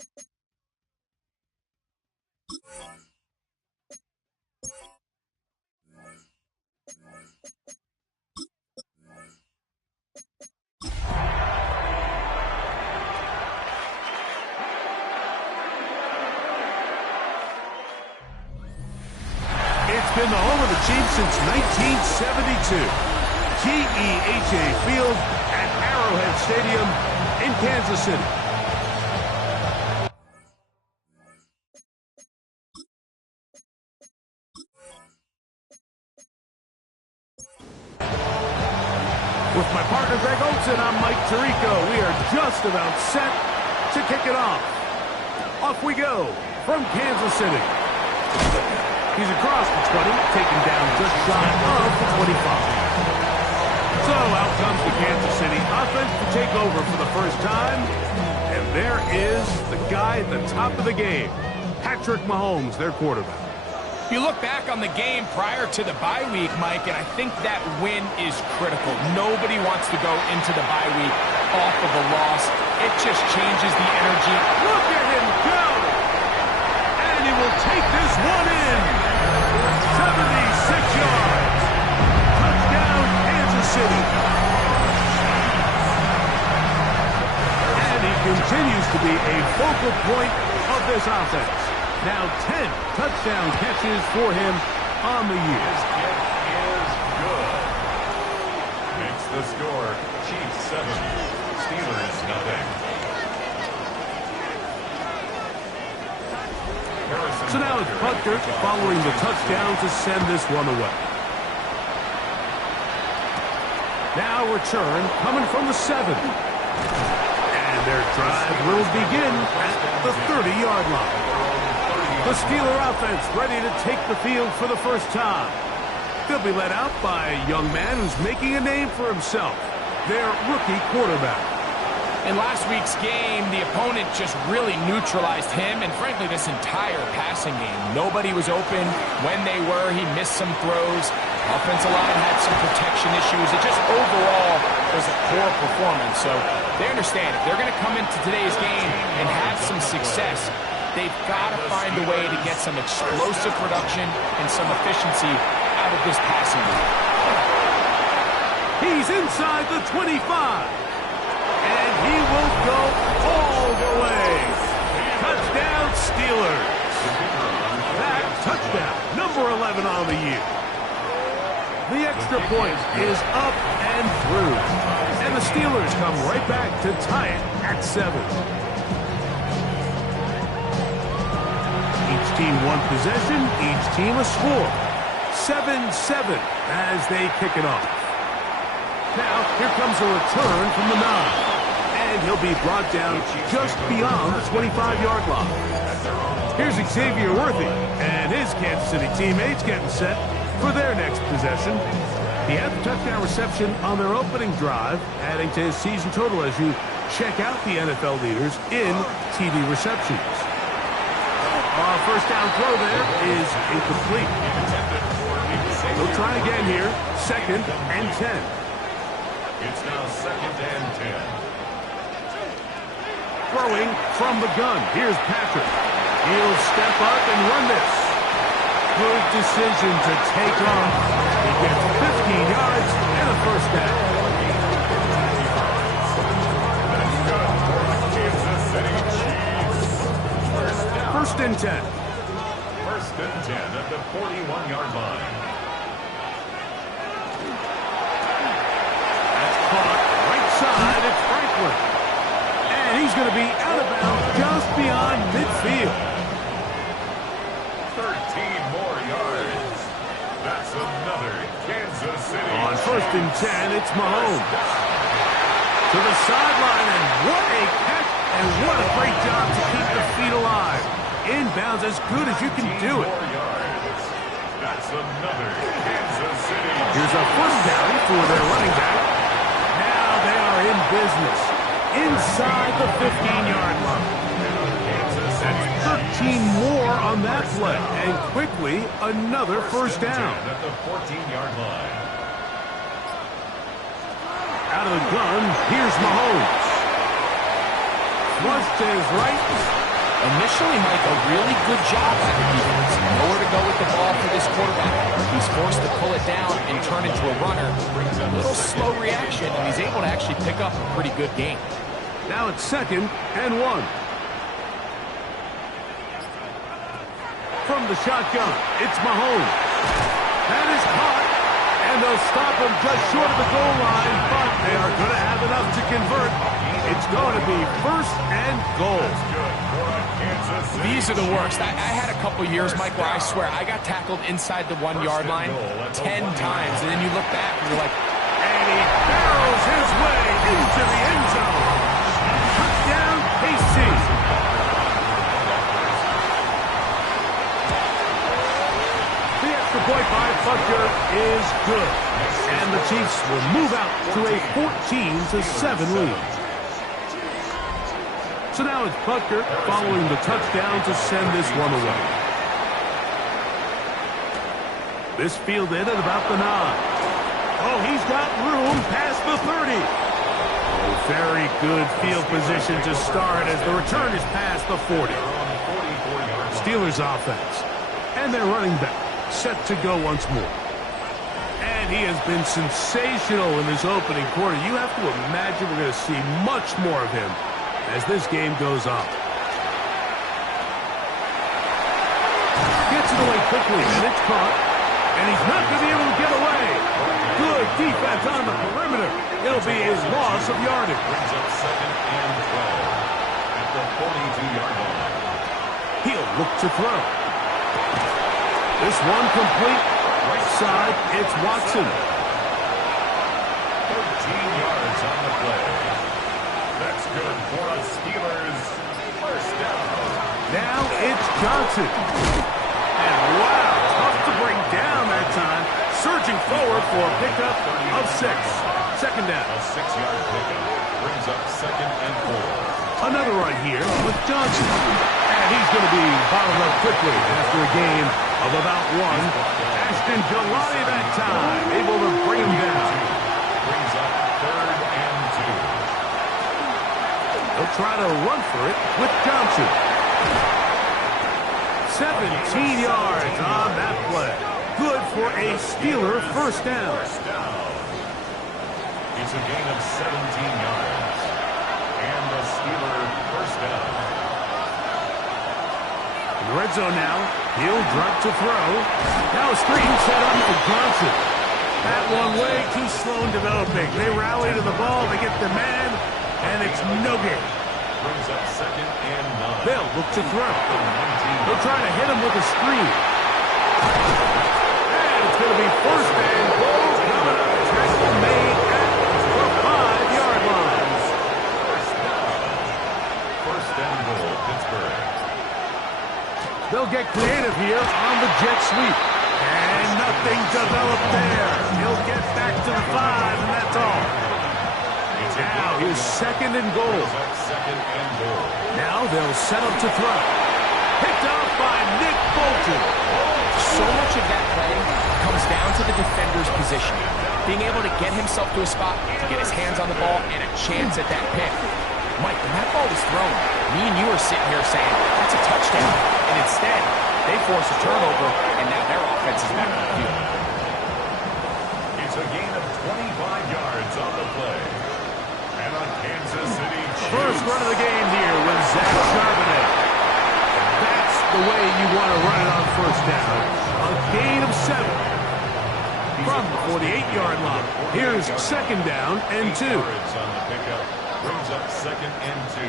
It's been the home of the Chiefs since 1972. GEHA Field at Arrowhead Stadium in Kansas City. With my partner Greg Olson, I'm Mike Tirico. We are just about set to kick it off. Off we go from Kansas City. He's across the 20, taken down just shy of the 25. So out comes the Kansas City offense to take over for the first time. And there is the guy at the top of the game, Patrick Mahomes, their quarterback. You look back on the game prior to the bye week, Mike, and I think that win is critical. Nobody wants to go into the bye week off of a loss. It just changes the energy. Look at him go! And he will take this one in. 76 yards. Touchdown, Kansas City. And he continues to be a focal point of this offense. Now 10 touchdown catches for him on the year. This kick is good. Makes the score Chiefs 7, Steelers nothing. So now it's Butker following the touchdown to send this one away. Now return coming from the 7. And their drive will begin at the 30-yard line. The Steeler offense ready to take the field for the first time. They'll be led out by a young man who's making a name for himself, their rookie quarterback. In last week's game, the opponent just really neutralized him and, frankly, this entire passing game. Nobody was open. When they were, he missed some throws. Offensive line had some protection issues. It just overall was a poor performance. So they understand if they're going to come into today's game and have some success, they've got to find a way to get some explosive production and some efficiency out of this passing game. He's inside the 25. And he will go all the way. Touchdown, Steelers. That touchdown, number 11 on the year. The extra point is up and through. And the Steelers come right back to tie it at 7. Each team one possession, each team a score. 7-7 as they kick it off. Now, here comes a return from the 9. And he'll be brought down just beyond the 25-yard line. Here's Xavier Worthy and his Kansas City teammates getting set for their next possession. He had the touchdown reception on their opening drive, adding to his season total as you check out the NFL leaders in TD receptions. Our first down throw there is incomplete. They'll try again here, 2nd and 10. It's now 2nd and 10. Throwing from the gun. Here's Patrick. He'll step up and run this. Good decision to take off. He gets 15 yards and a first down. That's good for the Kansas City Chiefs. First and 10. 1st and 10 at the 41-yard line. Caught right side, it's Franklin. And he's going to be out of bounds just beyond midfield. 13 more yards. That's another Kansas City. On 1st and 10, it's Mahomes. To the sideline, and what a catch, and what a great job to keep the feet alive. Inbounds as good as you can do it. That's another Kansas City. Here's a first down for their running back. They are in business inside the 15-yard line. That's 13 more on that play, and quickly another first down. At the 14-yard line. Out of the gun, here's Mahomes. Flush to his right, Initially, Mike, a really good job by the defense. Nowhere to go with the ball for this quarterback. He's forced to pull it down and turn into a runner. A little slow reaction, and he's able to actually pick up a pretty good game. Now it's 2nd and 1. From the shotgun, it's Mahomes. That is caught, and they'll stop him just short of the goal line, but they are going to have enough to convert. It's going to be 1st and goal. These are the worst. I had a couple years, Mike, where I swear I got tackled inside the 1-yard line 10 times, and then you look back and you're like, and he barrels his way into the end zone. Touchdown, KC. The extra point by Butker is good, and the Chiefs will move out to a 14-7 lead. So now it's Butker following the touchdown to send this one away. This fielded at about the 9. Oh, he's got room past the 30. Oh, very good field position to start as the return is past the 40. Steelers offense. And their running back set to go once more. And he has been sensational in this opening quarter. You have to imagine we're going to see much more of him as this game goes on. Gets it away quickly, and it's caught. And he's not going to be able to get away. Good defense on the perimeter. It'll be his loss of yardage. Brings up 2nd and 12 at the 42-yard line. He'll look to throw. This one complete. Right side, it's Watson. 13 yards on the play. That's good for a Steelers 1st down. Now it's Johnson. And wow, tough to bring down that time. Surging forward for a pickup of 6. 2nd down. A 6-yard pickup brings up 2nd and 4. Another run here with Johnson. And he's going to be bottled up quickly after a game of about 1. Ashton Gillotte that time, able to bring him down. Brings up 3rd and 2. They'll try to run for it with Johnson. 17 yards on that play. Good for a Steeler 1st down. It's a gain of 17 yards. And the Steeler 1st down. In the red zone now. He'll drop to throw. Now a screen set up for Johnson. That one way too slow in developing. They rally to the ball. They get the man. And it's no gain. Brings up 2nd and 9. They'll look to throw. They'll try to hit him with a screen. And it's going to be 1st and goal. Coming up. Tackle made at the 5-yard line. 1st and goal, Pittsburgh. They'll get creative here on the jet sweep. And nothing developed there. He'll get back to the 5, and that's all. Now here's 2nd and goal. Now they'll set up to throw. Picked up by Nick Bolton. So much of that play comes down to the defender's position. Being able to get himself to a spot, to get his hands on the ball, and a chance at that pick. Mike, when that ball was thrown, me and you are sitting here saying, that's a touchdown. And instead, they force a turnover, and now their offense is back on the field. It's a gain of 25 yards on the play. And on Kansas City Chiefs. First run of the game here with Zach Charbonnet. That's the way you want to run it on 1st down. A gain of 7. From the 48-yard line. Here's 2nd down and 2. Yards on the pickup. Brings up 2nd and 2.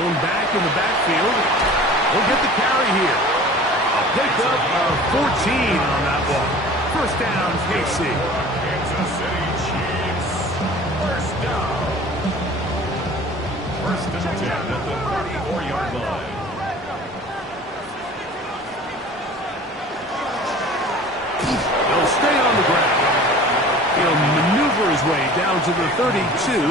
Going back in the backfield. We'll get the carry here. A pickup of 14 on that ball. 1st down, KC. Kansas City Chiefs. 1st down. 1st and 10 at the 34-yard line. He'll stay on the ground. He'll maneuver his way down to the 32.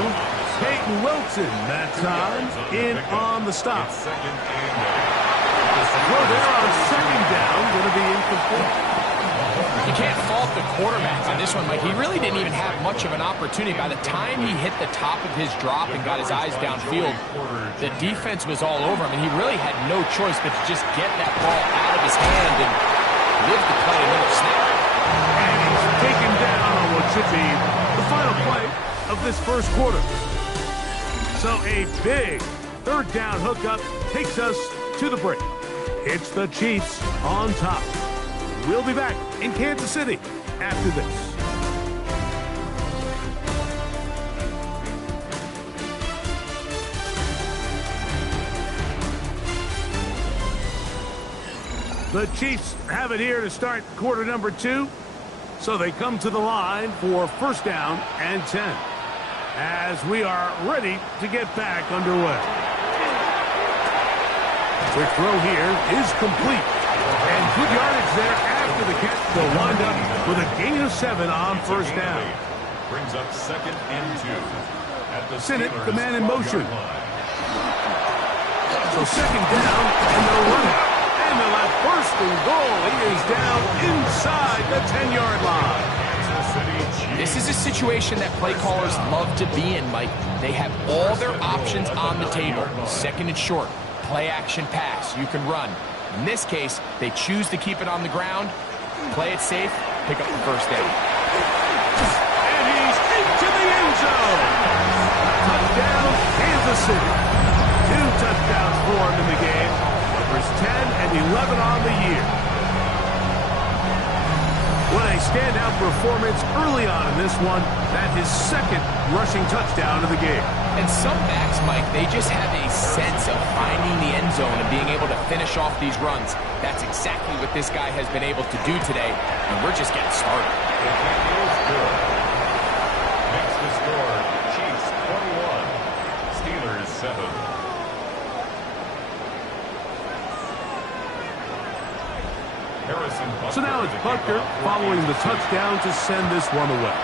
Peyton Wilson, that time, in on the stop. Second and Throw there on 2nd down, going to be incomplete. You can't fault the quarterback on this one, Mike. He really didn't even have much of an opportunity. By the time he hit the top of his drop and got his eyes downfield, the defense was all over him, and he really had no choice but to just get that ball out of his hand and live to play another snap. And he's taken down on what should be the final play of this first quarter. So a big third down hookup takes us to the break. It's the Chiefs on top. We'll be back in Kansas City after this. The Chiefs have it here to start quarter number 2. So they come to the line for first down and 10 as we are ready to get back underway. Quick throw here is complete. And good yardage there after the catch. They'll wind up with a gain of 7 on first down. Brings up 2nd and 2. At the Sinnott, Steelers' the man in motion. 1-yard line. So second down, and they'll run it. And they'll have first and goal. He is down inside the 10-yard line. This is a situation that play callers love to be in, Mike. They have all their options on the table. Second and short, play action pass, you can run. In this case, they choose to keep it on the ground, play it safe, pick up the first down. And he's into the end zone. Touchdown, Kansas City. 2 touchdowns for him in the game. Numbers 10 and 11 on the year. What a standout performance early on in this one. That his second rushing touchdown of the game. And some backs, Mike, they just have a sense of finding the end zone and being able to finish off these runs. That's exactly what this guy has been able to do today, and we're just getting started. The kick is good. Makes the score, Chiefs 21, Steelers 7. So now it's Butker following the touchdown to send this one away.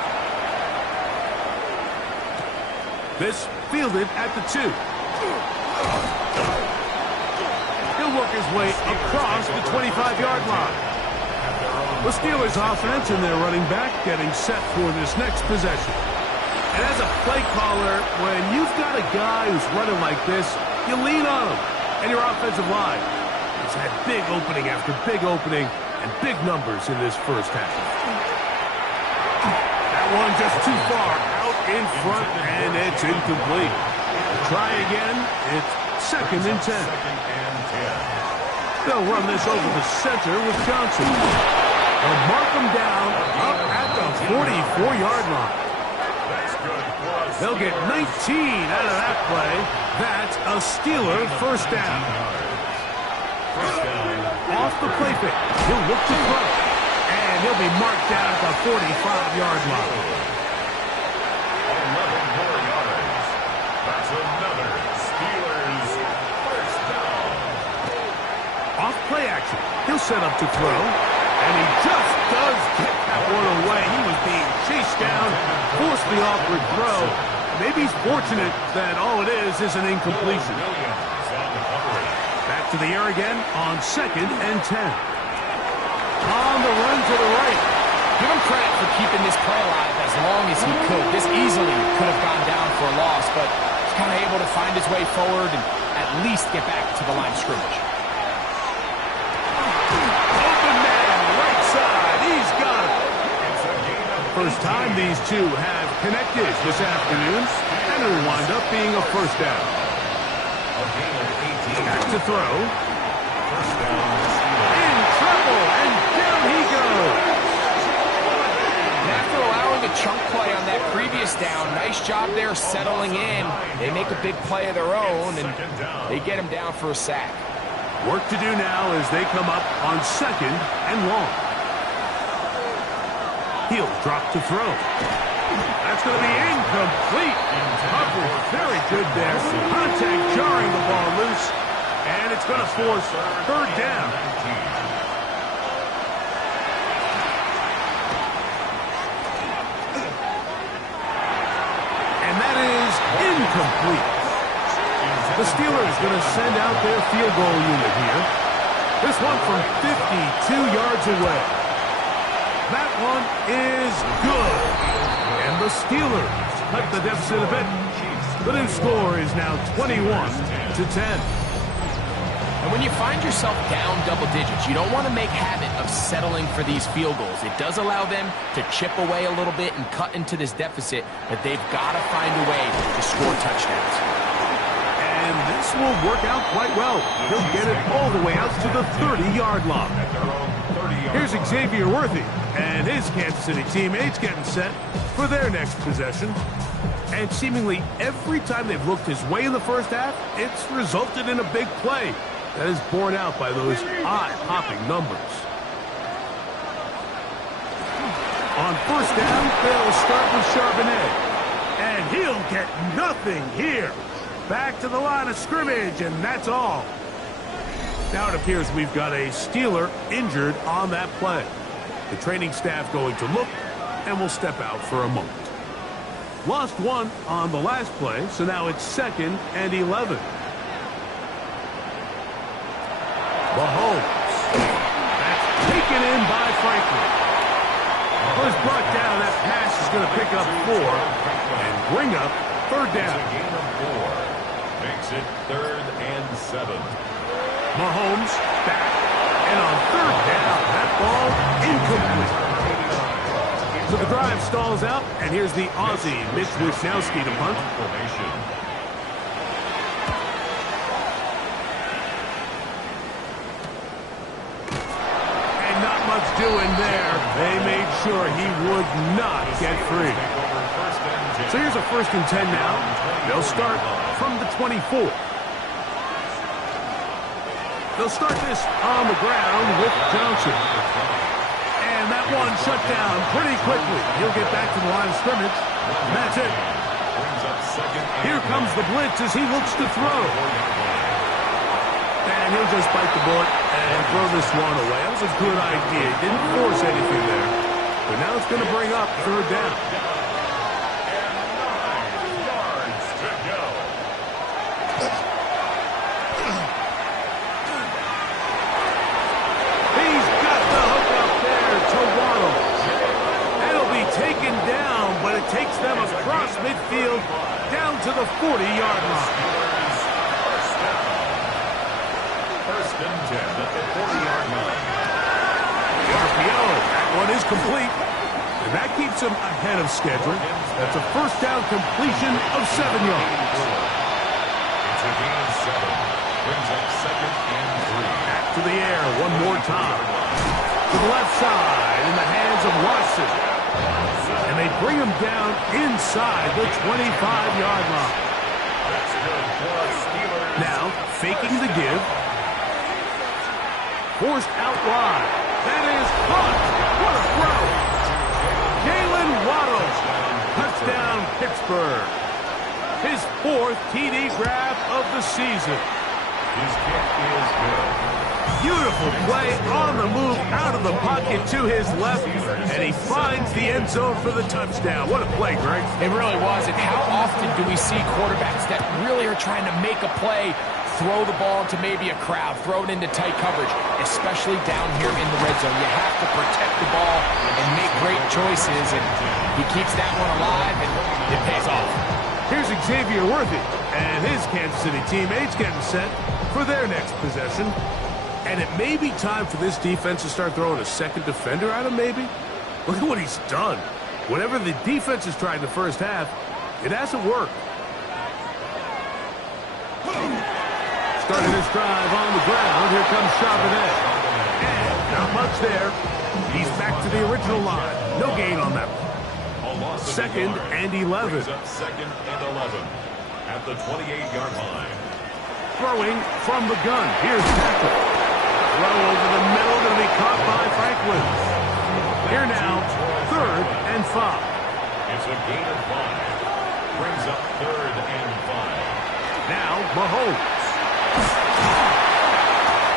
This fielded at the 2. He'll work his way across the 25-yard line. The Steelers offense and their running back getting set for this next possession. And as a play caller, when you've got a guy who's running like this, you lean on him and your offensive line. He's had big opening after big opening and big numbers in this first half. That one just too far out in front, and it's incomplete. Try again. It's 2nd and 10. They'll run this over the center with Johnson. They'll mark him down up at the 44-yard line. They'll get 19 out of that play. That's a Steeler first down. Off the play fake, he'll look to throw, and he'll be marked down at the 45-yard line. 11 more yards. That's another Steelers first down. Off play action, he'll set up to throw, and he just does get that one away. He was being chased down, forced the awkward throw. Maybe he's fortunate that all it is an incompletion. Back to the air again on 2nd and 10. On the run to the right. Give him credit for keeping this play alive as long as he could. This easily could have gone down for a loss, but he's kind of able to find his way forward and at least get back to the line of scrimmage. Open man, right side. He's got it. First time these two have connected this afternoon, and it'll wind up being a first down. Back to throw. In trouble, and down he goes. After allowing a chunk play on that previous down, nice job there settling in. They make a big play of their own, and they get him down for a sack. Work to do now as they come up on 2nd and long. He'll drop to throw. That's going to be incomplete. Coverage very good there. Contact jarring the ball loose. And it's going to force third down. And that is incomplete. The Steelers going to send out their field goal unit here. This one from 52 yards away. That one is good. And the Steelers cut the deficit a bit. The new score is now 21-10. And when you find yourself down double digits, you don't want to make habit of settling for these field goals. It does allow them to chip away a little bit and cut into this deficit, but they've got to find a way to score touchdowns. And this will work out quite well. He'll get it all the way out to the 30-yard line. Here's Xavier Worthy and his Kansas City teammates getting set for their next possession. And seemingly every time they've looked his way in the first half, it's resulted in a big play. That is borne out by those eye-popping numbers. On first down, they'll start with Charbonnet. And he'll get nothing here. Back to the line of scrimmage, and that's all. Now it appears we've got a Steeler injured on that play. The training staff going to look, and will step out for a moment. Lost one on the last play, so now it's 2nd and 11. Mahomes. That's taken in by Franklin. First brought down, that pass is going to pick up 4 and bring up 3rd down. It's a gain of 4. Makes it 3rd and 7. Mahomes back, and on 3rd down, that ball incomplete. So the drive stalls out, and here's the Aussie, Mitch Wisnowski, to punt. And not much doing there. They made sure he would not get free. So here's a 1st and 10 now. They'll start from the 24. They'll start this on the ground with Johnson. And that one shut down pretty quickly. He'll get back to the line of scrimmage. And that's it. Here comes the blitz as he looks to throw. And he'll just bite the bullet and throw this one away. That was a good idea. He didn't force anything there. But now it's going to bring up 3rd down. Takes them across midfield down to the 40-yard line. 1st and 10 at the 40-yard line. The RPO, that one is complete. And that keeps him ahead of schedule. That's a 1st down completion of 7 yards. It's a gain of 7. Brings up 2nd and 3. Back to the air one more time. To the left side in the hands of Watson. And they bring him down inside the 25-yard line. Now, faking the give. Forced out wide. That is caught. What a throw. Jalen Waddle. Touchdown, Pittsburgh. His 4th TD grab of the season. His kick is good. Beautiful play on the move out of the pocket to his left, and he finds the end zone for the touchdown. What a play, Greg. It really was. And how often do we see quarterbacks that really are trying to make a play, throw the ball into maybe a crowd, throw it into tight coverage, especially down here in the red zone. You have to protect the ball and make great choices, and he keeps that one alive, and it pays off. Here's Xavier Worthy and his Kansas City teammates getting set for their next possession. And it may be time for this defense to start throwing a second defender at him, maybe. Look at what he's done. Whatever the defense has tried in the first half, it hasn't worked. Starting this drive on the ground, here comes Charbonnet. And not much there. He's back to the original line. No gain on that one. 2nd and 11. 2nd and 11 at the 28-yard line. Throwing from the gun. Here's tackle. Throw over the middle, going to be caught by Franklin. Here now, 3rd and 5. It's a gain of 5. Brings up 3rd and 5. Now, Mahomes.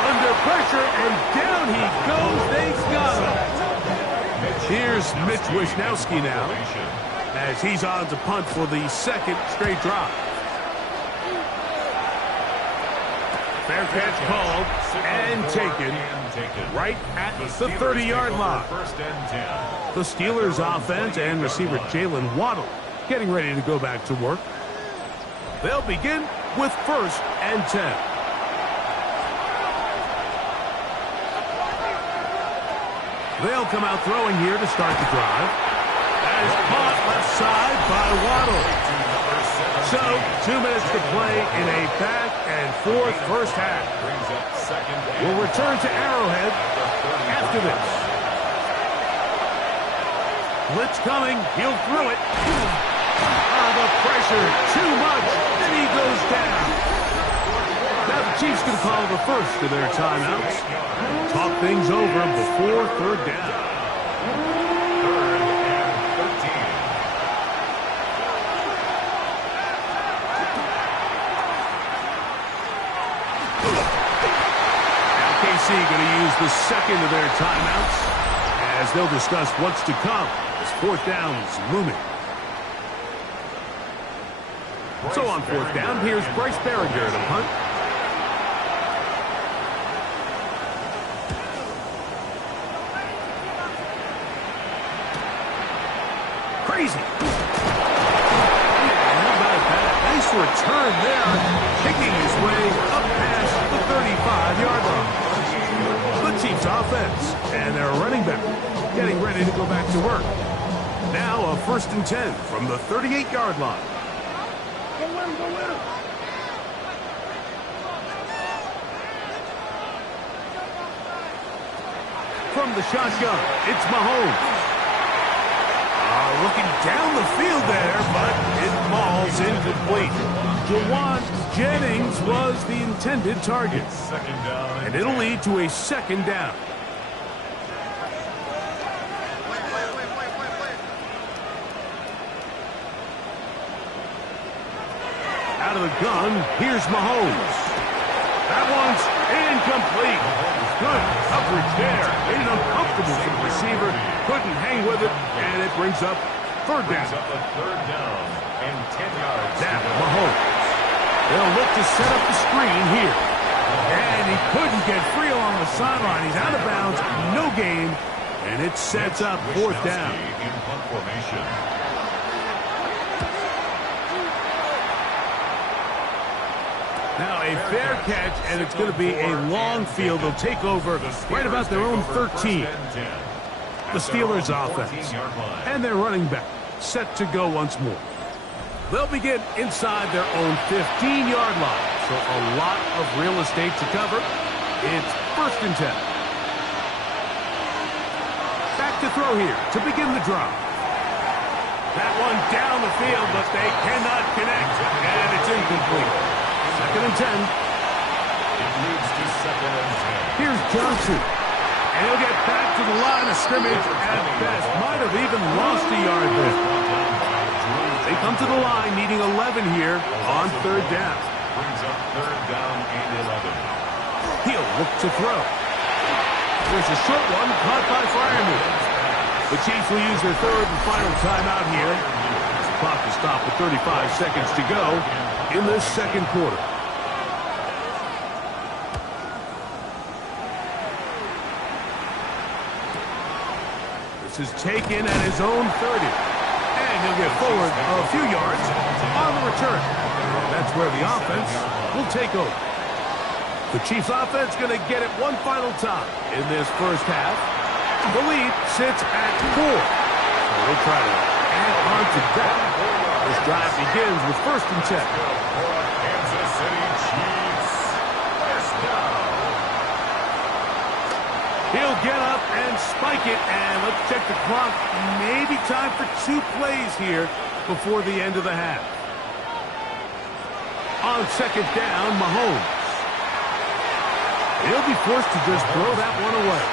Under pressure, and down he goes. They got him. Here's Mitch Wisnowski now, as he's on to punt for the 2nd straight drive. Fair catch called and taken right at the 30-yard line. First and 10. The Steelers offense and receiver Jalen Waddle getting ready to go back to work. They'll begin with 1st and 10. They'll come out throwing here to start the drive. That is caught left side by Waddle. So, 2 minutes to play in a back-and-forth first half. We'll return to Arrowhead after this. Blitz coming. He'll throw it. Oh, the pressure. Too much. And he goes down. Now the Chiefs can call the first of their timeouts. Talk things over before 3rd down. 3rd and 13. Now KC going to use the second of their timeouts as they'll discuss what's to come as 4th down is looming. So on 4th down, here's Bryce Berringer to punt. Crazy. Yeah, how about that? Nice return there. Kicking his way up past the 35-yard line. The Chiefs offense and their running back getting ready to go back to work. Now a 1st and 10 from the 38-yard line. From the shotgun, it's Mahomes. Looking down the field there, but it falls incomplete. Jawan Jennings was the intended target. Second down. And it'll lead to a 2nd down. Out of the gun, here's Mahomes. That one's incomplete. Good coverage there. Made it uncomfortable for the receiver. Couldn't hang with it, and it brings up 3rd down. Brings up a 3rd down and 10 yards. Now, Mahomes. They'll look to set up the screen here. And he couldn't get free along the sideline. He's out of bounds, no gain, and it sets up 4th down. In punt formation. Now a fair catch, and it's going to be a long field. They'll take over right about their own 13. The Steelers offense and their running back set to go once more. They'll begin inside their own 15-yard line. So a lot of real estate to cover. It's 1st and 10. Back to throw here to begin the drive. That one down the field, but they cannot connect. And it's incomplete. 2nd and 10. It leads to 2nd and 10. Here's Johnson. And he'll get back to the line of scrimmage at best. Might have even lost a yard there. They come to the line needing 11 here on 3rd down. Brings up 3rd down and 11. He'll look to throw. There's a short one caught by Fireman. The Chiefs will use their 3rd and final timeout here. The clock will stop with 35 seconds to go in this 2nd quarter. This is taken at his own 30. And he'll get forward a few yards on the return. That's where the offense will take over. The Chiefs offense going to get it one final time in this first half. The lead sits at 4. So they'll try to add on to that. This drive begins with 1st and 10. Kansas City Chiefs. 1st down. He'll get up and spike it, and let's check the clock. Maybe time for 2 plays here before the end of the half. On 2nd down, Mahomes. He'll be forced to just throw that one away.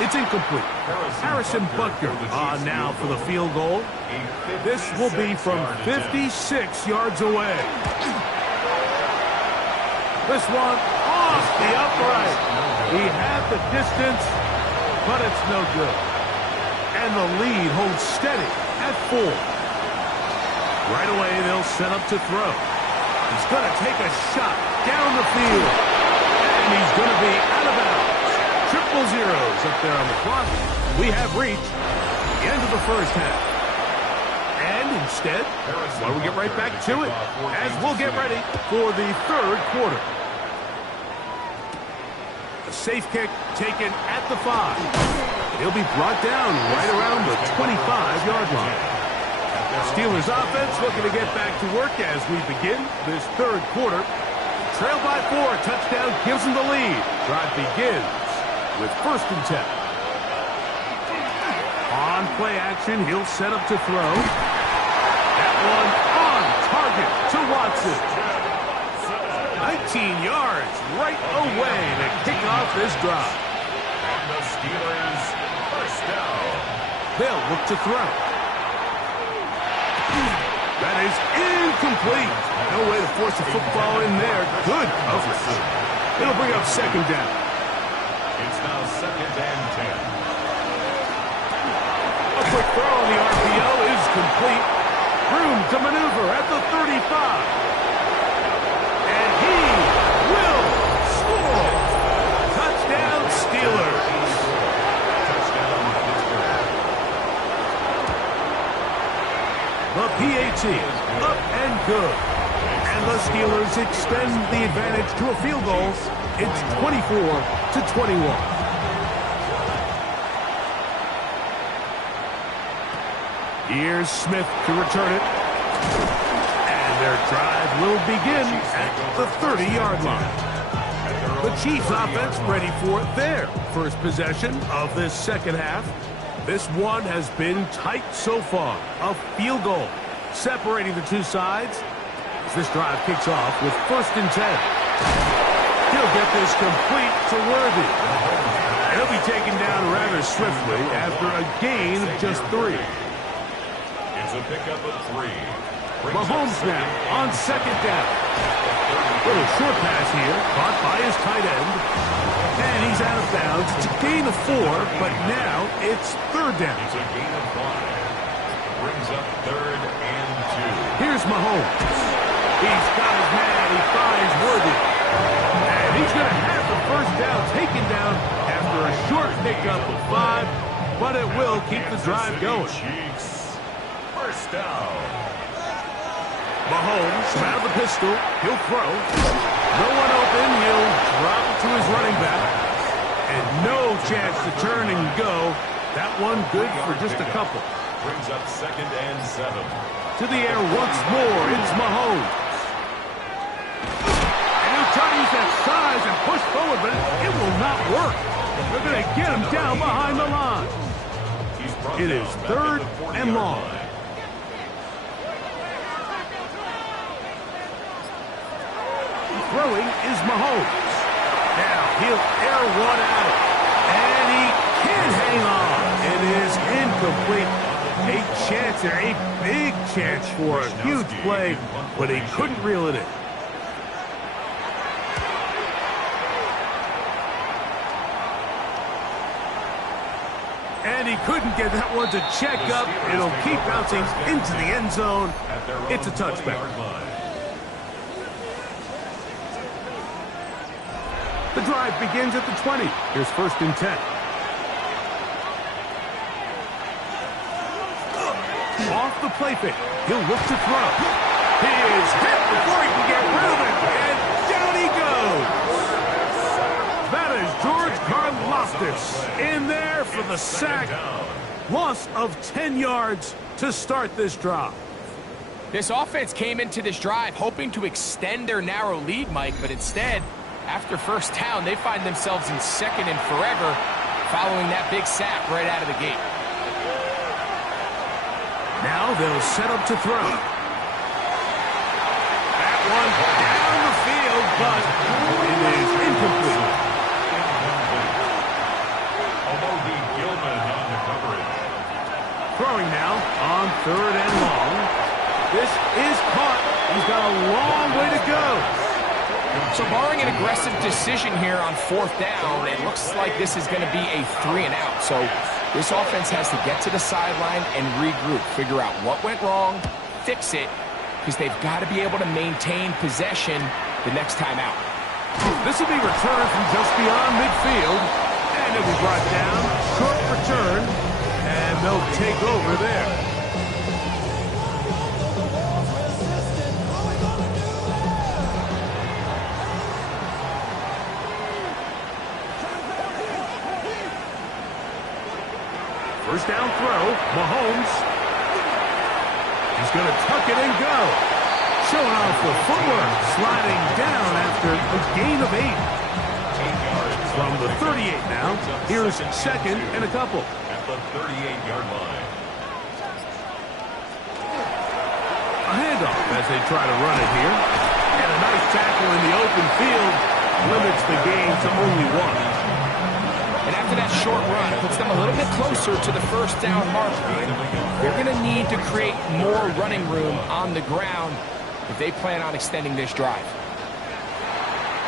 It's incomplete. Harrison Butker on now for the field goal. This will be from 56 yards away. This one off the upright. He had the distance, but it's no good. And the lead holds steady at 4. Right away, they'll set up to throw. He's going to take a shot down the field. And he's going to be out of bounds. Triple zeros up there on the clock. We have reached the end of the first half. And instead, why don't we get right back to it as we'll get ready for the third quarter. A safe kick taken at the 5. He'll be brought down right around the 25-yard line. Steelers offense looking to get back to work as we begin this third quarter. Trail by 4, touchdown gives them the lead. Drive begins with 1st and 10. On play action, he'll set up to throw. That one on target to Watson. 19 yards right away to kick off this drive. And the Steelers first down. They'll look to throw. That is incomplete. No way to force the football in there. Good coverage. It'll bring up 2nd down. It's now 2nd and 10. A quick throw on the RPO is complete. Room to maneuver at the 35. And he will score. Touchdown, Steelers. Touchdown, Pittsburgh. The PAT up and good. And the Steelers extend the advantage to a field goal. It's 24-21. Here's Smith to return it. And their drive will begin at the 30-yard line. The Chiefs offense ready for their first possession of this second half. This one has been tight so far. A field goal separating the two sides as this drive kicks off with 1st and 10. He'll get this complete to Worthy. He'll be taken down rather swiftly after a gain of just 3. It's a pickup of 3. Mahomes now on 2nd down. Little short pass here, caught by his tight end. And he's out of bounds. It's a gain of 4, but now it's 3rd down. It's a gain of 5. Brings up 3rd and 2. Here's Mahomes. He's got his man. He finds Worthy. And he's going to have the 1st down taken down after a short pickup of 5, but it will keep the drive going. Chiefs. 1st down. Mahomes out of the pistol. He'll throw. No one open. He'll drop it to his running back. And no chance to turn and go. That one good for just a couple. Brings up 2nd and 7. To the air once more. It's Mahomes. And he'll try to use that size and push forward, but it will not work. They're going to get him down behind the line. It is 3rd and long. Throwing is Mahomes. Now he'll air one out. And he can't hang on. It is incomplete. A chance there, a big chance for a huge play, but he couldn't reel it in. And he couldn't get that one to check up. It'll keep bouncing into the end zone. It's a touchback. The drive begins at the 20. Here's 1st and 10. Off the play fake. He'll look to throw. He is hit before he can get rid of it. And down he goes. That is George Karlaftis in there for the sack. Loss of 10 yards to start this drive. This offense came into this drive hoping to extend their narrow lead, Mike, but instead, after 1st down, they find themselves in 2nd and forever following that big sack right out of the gate. Now they'll set up to throw. That one down the field, but it is incomplete. Throwing now on 3rd and long. This is caught. He's got a long way to go. So barring an aggressive decision here on 4th down, it looks like this is going to be a 3 and out. So this offense has to get to the sideline and regroup, figure out what went wrong, fix it, because they've got to be able to maintain possession the next time out. This will be returned from just beyond midfield. And it'll be brought down. Short return. And they'll take over there. First down throw. Mahomes. He's going to tuck it and go. Showing off the footwork. Sliding down after a gain of 8. From the 38 now. Here's second and a couple. At the 38-yard line. A handoff as they try to run it here. And a nice tackle in the open field limits the gain to only 1. And after that short run, it puts them a little bit closer to the first down marker. They're going to need to create more running room on the ground if they plan on extending this drive.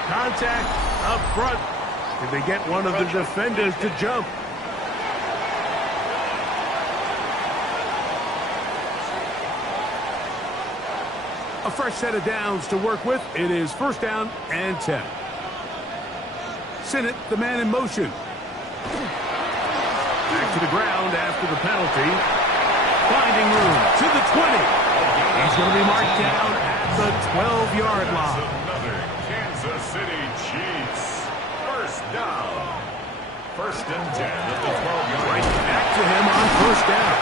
Contact up front. Did they get one of the defenders to jump? A fresh set of downs to work with. It is first down and 10. Sinnott, the man in motion. Back to the ground after the penalty. Finding room to the 20. He's going to be marked down at the 12-yard line. Another Kansas City Chiefs. First down. First and 10 at the 12-yard line. Right back to him on first down.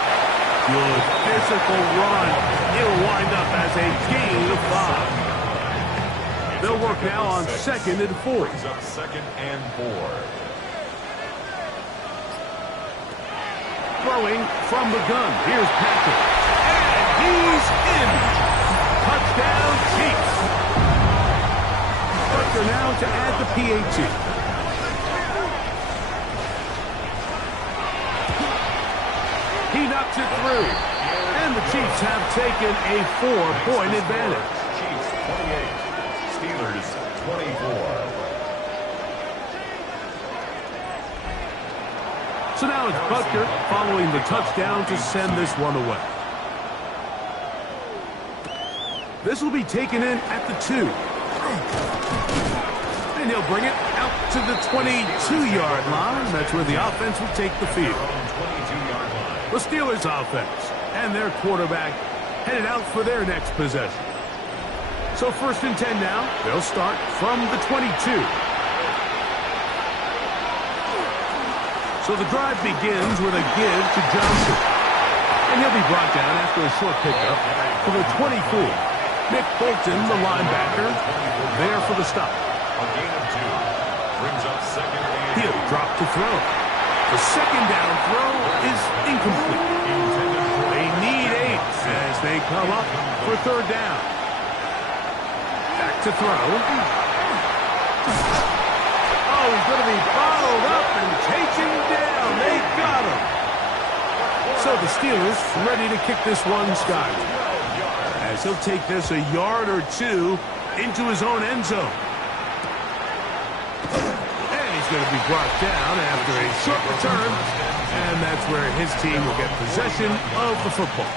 Good physical run. It'll wind up as a gain of 5. They'll work now on second and 4. Brings up second and 4. Throwing from the gun. Here's Patrick. And he's in. Touchdown, Chiefs. Butker now to add the PAT. He knocks it through. And the Chiefs have taken a 4-point advantage. Chiefs 28. Steelers 24. So now it's Butker following the touchdown to send this one away. This will be taken in at the 2. And he'll bring it out to the 22-yard line. That's where the offense will take the field. The Steelers offense and their quarterback headed out for their next possession. So first and 10 now. They'll start from the 22. So the drive begins with a give to Johnson. And he'll be brought down after a short pickup to the 24. Nick Bolton, the linebacker, there for the stop. A gain of 2. Brings up second and He'll drop to throw. The second down throw is incomplete. They need 8 as they come up for third down. Back to throw. Oh, he's going to be followed up and taken down. They got him. So the Steelers ready to kick this one skyward. As he'll take this a yard or 2 into his own end zone. And he's going to be brought down after a short return. And that's where his team will get possession of the football.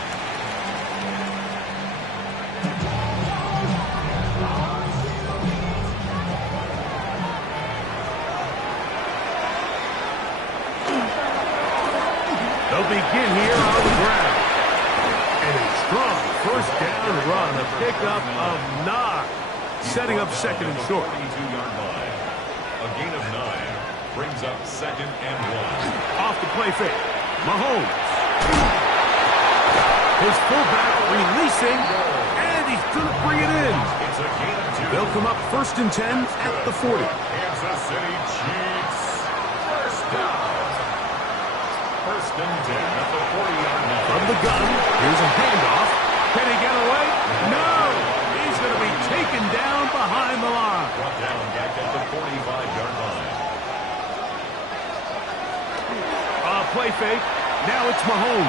They'll begin here on the ground. And a strong first down run, a pickup of 9. Setting up second and short. 22-yard line. A gain of 9. Brings up second and 1. Off the play fake. Mahomes. His fullback releasing. And he's going to bring it in. It's a gain of 2. They'll come up first and 10 at the 40. Kansas City Chiefs. First down. First and 10 at the 40-yard line. From the gun, here's a handoff. Can he get away? No! He's going to be taken down behind the line. Brought down back at the 45-yard line. Play fake. Now it's Mahomes.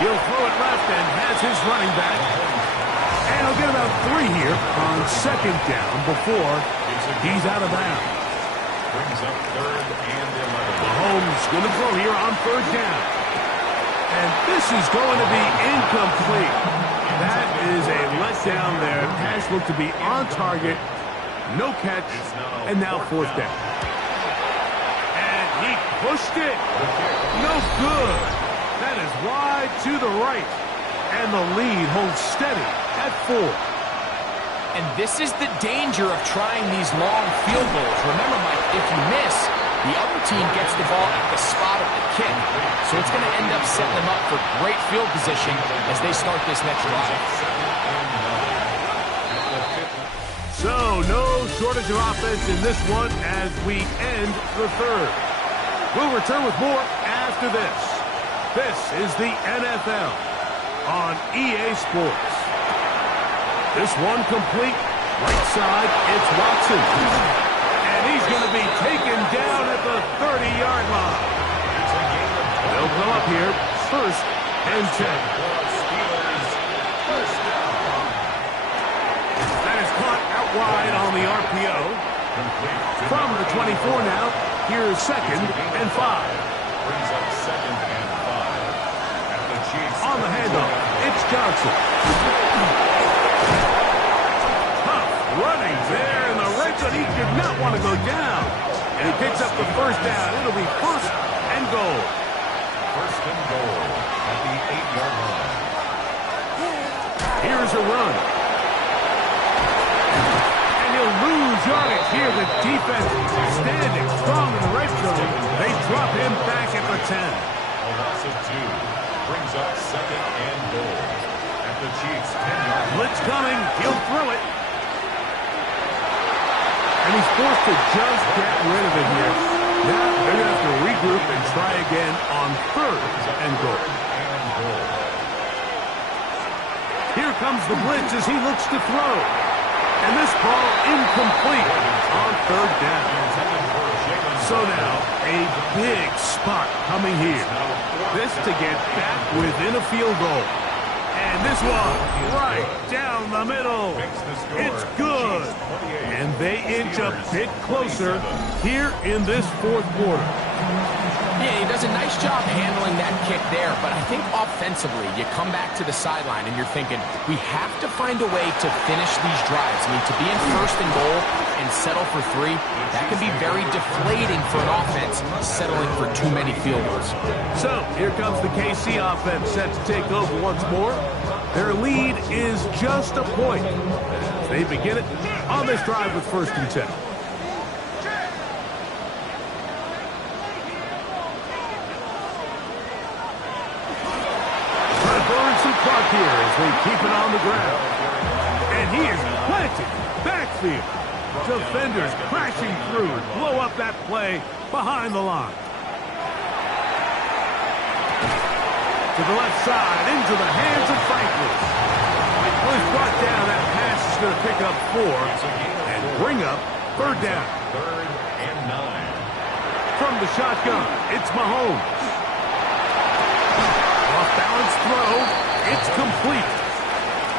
He'll throw it left and has his running back. And he'll get about 3 here on second down before he's out of bounds. Brings up third and 11. Mahomes going to throw here on third down. And this is going to be incomplete. That is a letdown there. Pass looked to be on target, No catch, and now fourth down. And he pushed it. No good. That is wide to the right. And the lead holds steady at 4. And this is the danger of trying these long field goals. Remember, Mike, if you miss, the other team gets the ball at the spot of the kick. So it's going to end up setting them up for great field position as they start this next drive. So no shortage of offense in this one as we end the third. We'll return with more after this. This is the NFL on EA Sports. This one complete. Right side, it's Watson. And he's going to be taken down at the 30-yard line. They'll come up here, first and 10. That is caught out wide on the RPO. From the 24 now, here's second and 5. Brings up second and 5. At the Chiefs. On the handoff, it's Johnson. Tough running there in the red zone. He did not want to go down. And he picks up the first down. It'll be first and goal. First and goal at the 8-yard line. Here's a run. And he'll lose yardage here. The defense standing strong in the red zone. They drop him back at the 10. A loss of 2. Brings up second and goal at the Chiefs' 10-yard line. Blitz coming. He'll throw it. And he's forced to just get rid of it here. Now they're going to have to regroup and try again on third and goal. Here comes the blitz as he looks to throw. And this ball incomplete on third down. So now a big spot coming here. This to get back within a field goal. And this one right down the middle. It's good. And they inch a bit closer here in this fourth quarter. Yeah, he does a nice job handling that kick there, but I think offensively, you come back to the sideline and you're thinking, we have to find a way to finish these drives. I mean, to be in first and goal and settle for 3, that can be very deflating for an offense settling for too many field goals. So, here comes the KC offense set to take over once more. Their lead is just a point. They begin it on this drive with first and 10. Clark here as they keep it on the ground. And he is planted backfield. Defenders crashing through, blow up that play behind the line. To the left side, into the hands of Franklin. Well, he's brought down. That pass is going to pick up 4 and bring up third down. Third and 9. From the shotgun, it's Mahomes. Off-balance throw. It's complete.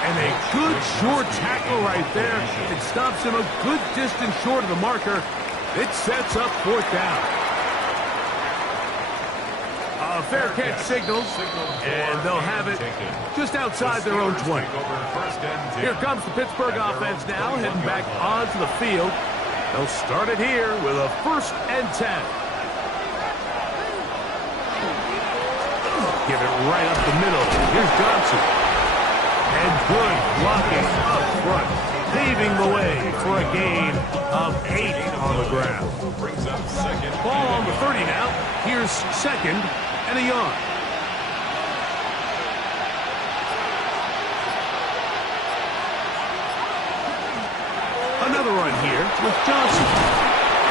And a good short tackle right there. It stops him a good distance short of the marker. It sets up fourth down. A fair catch signals, and they'll have it just outside their own 20. Here comes the Pittsburgh offense now, heading back onto the field. They'll start it here with a first and 10. Give it right up the middle. Here's Johnson. And good blocking up front. Paving the way for a gain of 8 on the ground. Ball on the 30 now. Here's second and a yard. Another run here with Johnson.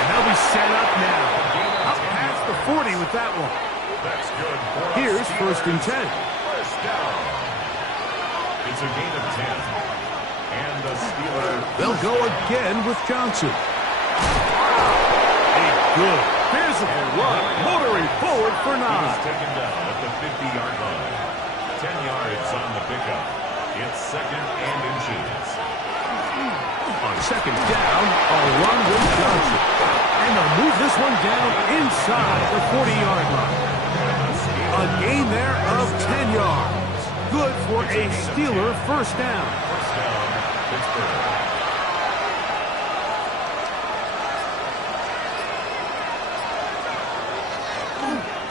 And they'll be set up now. Up past the 40 with that one. That's good. Here's first and 10. First down. It's a gain of 10. And the Steelers. They'll go again with Johnson. A good physical run, motoring forward for 9. He's taken down at the 50-yard line. 10 yards on the pickup. It's second and inches. On second down, a run with Johnson. And they'll move this one down inside the 40-yard line. A gain there of 10 yards. Good for a Steeler first down. First down, Pittsburgh.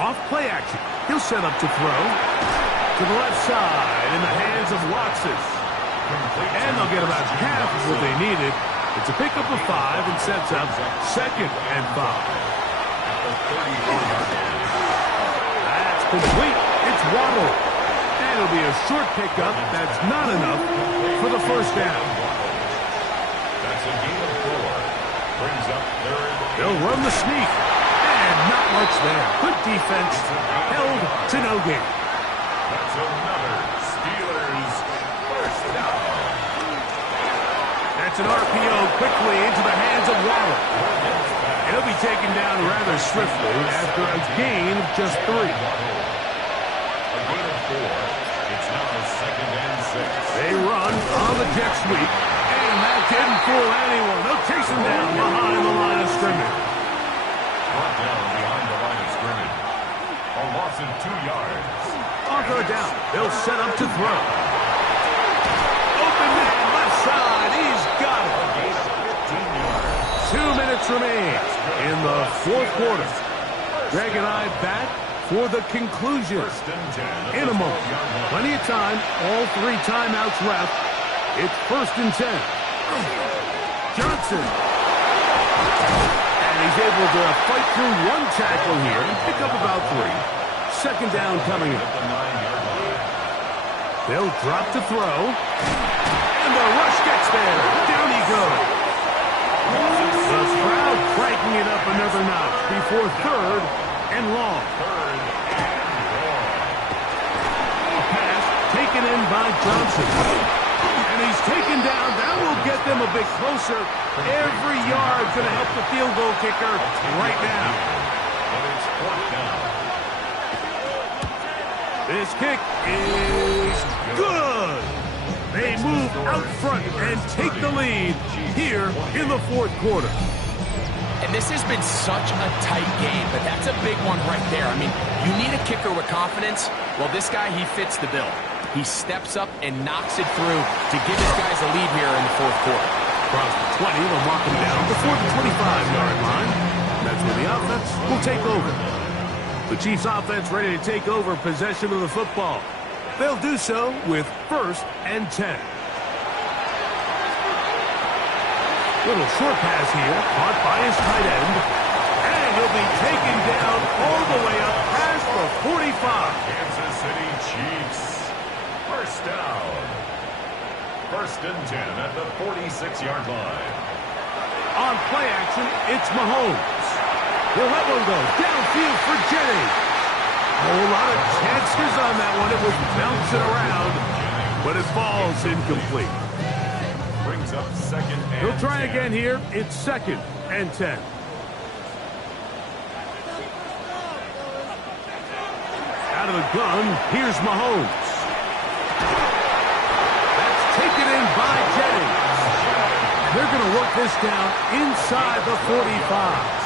Off play action. He'll set up to throw. To the left side in the hands of Watson. And they'll get about half of what they needed. It's a pickup of 5 and sets up 2nd and 5. That's complete. It's Waddle. And it'll be a short pickup. That's not enough for the first down. That's a gain of 4. Brings up 3rd. They'll run the sneak. And not much there. Good defense. Held to no gain. That's another Steelers first down. That's an RPO quickly into the hands of Waddle. He'll be taken down rather swiftly after a gain of just 3. A gain of 4. It's now 2nd and 6. They run on the jet sweep. And that didn't fool anyone. They'll chase him down behind the line of scrimmage. Brought down behind the line of scrimmage. A loss of 2 yards. On third down, they'll set up to throw. Open man, left side. He's got it. A gain of 15 yards. 2 minutes remain in the 4th quarter. Greg and I back for the conclusion. First and 10. In a moment. Plenty of time. All 3 timeouts left. It's 1st and 10. Johnson. And he's able to fight through 1 tackle here and pick up about 3. 2nd down coming up. At the 9-yard line. They'll drop to throw. And the rush gets there. Down he goes. The crowd cranking it up another notch before 3rd and long. 3rd and long. A pass taken in by Johnson. And he's taken down. That will get them a bit closer. Every yard going to help the field goal kicker right now. And it's 4th down. This kick is good. They move out front and take the lead here in the 4th quarter. And this has been such a tight game, but that's a big one right there. I mean, you need a kicker with confidence. Well, this guy, he fits the bill. He steps up and knocks it through to give his guys a lead here in the 4th quarter. Across the 20, they'll mark him down before the 25-yard line. That's where the offense will take over. The Chiefs offense ready to take over possession of the football. They'll do so with 1st and 10. Little short pass here, caught by his tight end. And he'll be taken down all the way up past the 45. Kansas City Chiefs. First down. 1st and 10 at the 46-yard line. On play action, it's Mahomes. He'll let one go downfield for Jennings. A whole lot of chances on that one. It was bouncing around, but it falls incomplete. Brings up 2nd and 10. He'll try again here. It's 2nd and 10. Out of the gun, here's Mahomes. That's taken in by Jennings. They're going to work this down inside the 45.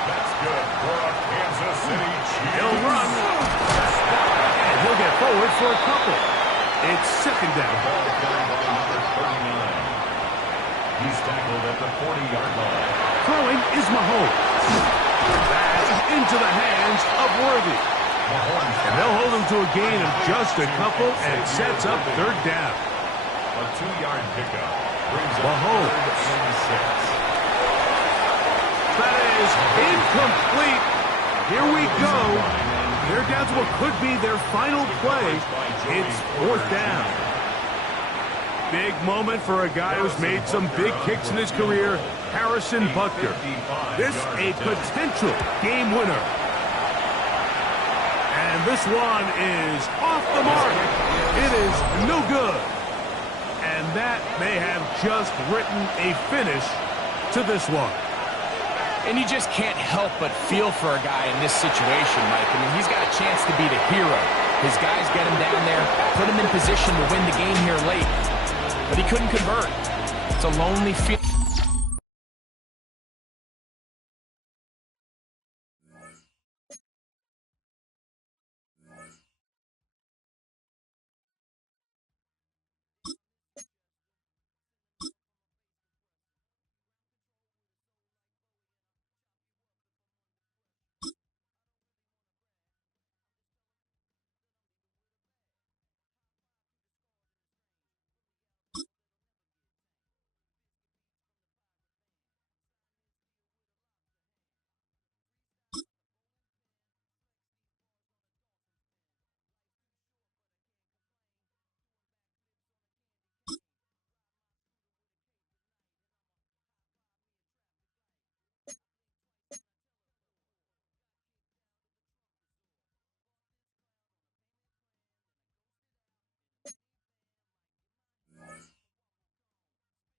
That's good for a Kansas City Chiefs. He'll run. And he'll get forward for a couple. It's 2nd down. Ball carried by number 39. He's tackled at the 40-yard line. Throwing is Mahomes. That's into the hands of Worthy. Mahomes. And they'll hold him to a gain of just a couple and sets up 3rd down. A 2-yard pickup. Brings up Mahomes. 3rd and 6. That is incomplete. Here we go. They're down to what could be their final play. It's 4th down. Big moment for a guy who's made some big kicks in his career, Harrison Butker. This a potential game winner. And this one is off the mark. It is no good. And that may have just written a finish to this one. And you just can't help but feel for a guy in this situation, Mike. I mean, he's got a chance to be the hero. His guys get him down there, put him in position to win the game here late. But he couldn't convert. It's a lonely feeling.